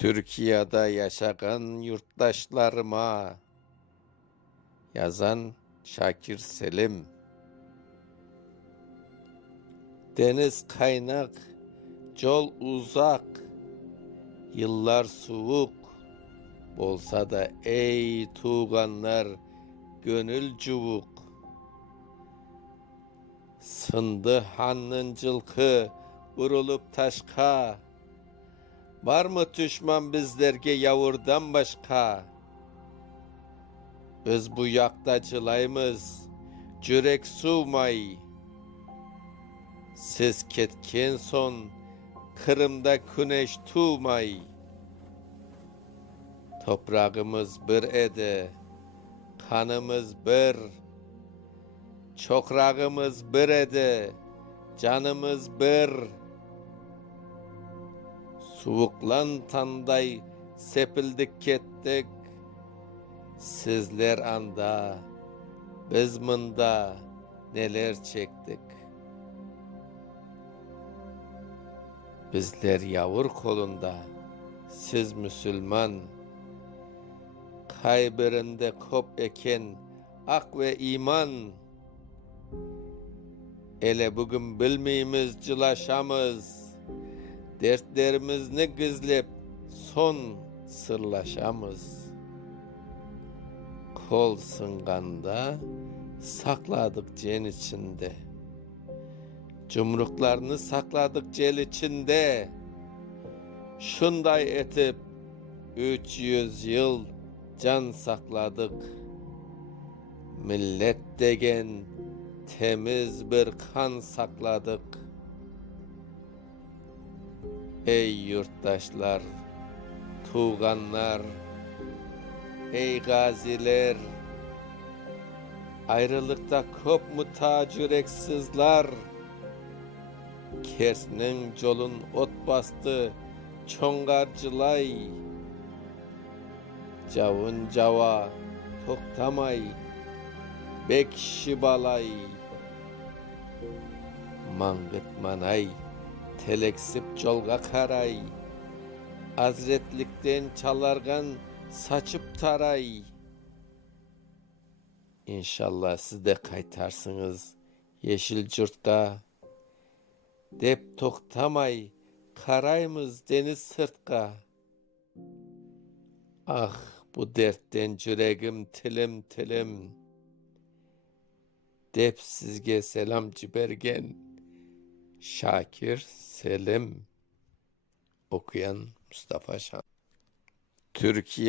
Türkiye'de yaşayan yurttaşlarıma. Yazan Şakir Selim. Deniz kaynak, yol uzak, yıllar soğuk. Bolsa da ey tuğanlar gönül cuvuk Sındı hanın cılkı vurulup taşka Var mı düşman bizlerge yavurdan başka? Biz bu yaktacılayımız cürek suğmay. Siz ketken son Kırım'da güneş tuğmay. Toprağımız bir ede, kanımız bir, çokrağımız bir ede, canımız bir. Soğuklan tanday sepildik kettik. Sizler anda, biz mında neler çektik. Bizler yavur kolunda, siz Müslüman. Kaybırında kop eken ak ve iman. Ele bugün bilmeyimiz cılaşamız. Dertlerimizni gizlep son sırlaşamız. Kol singanda sakladık cen içinde. Cumruklarını sakladık cel içinde. Şunday etip 300 yıl can sakladık. Millet degen temiz bir kan sakladık. Ey yurttaşlar, tuğanlar, ey gaziler, ayrılıkta kop mu tacüreksizler, Kersnin jolun ot bastı, çongarcılay, Cavun cava, toktamay, bek şibalay, mangıt manay, teleksip jolga karay, Hazretlikten çalargan saçıp taray. İnşallah siz de kaytarsınız yeşil cırtka. Dep toktamay, karaymız deniz sırtka. Ah bu dertten yüreğim tilim tilim. Dep sizge selam cibergen. Şakir Selim. Okuyan Mustafa Şan. Türkiye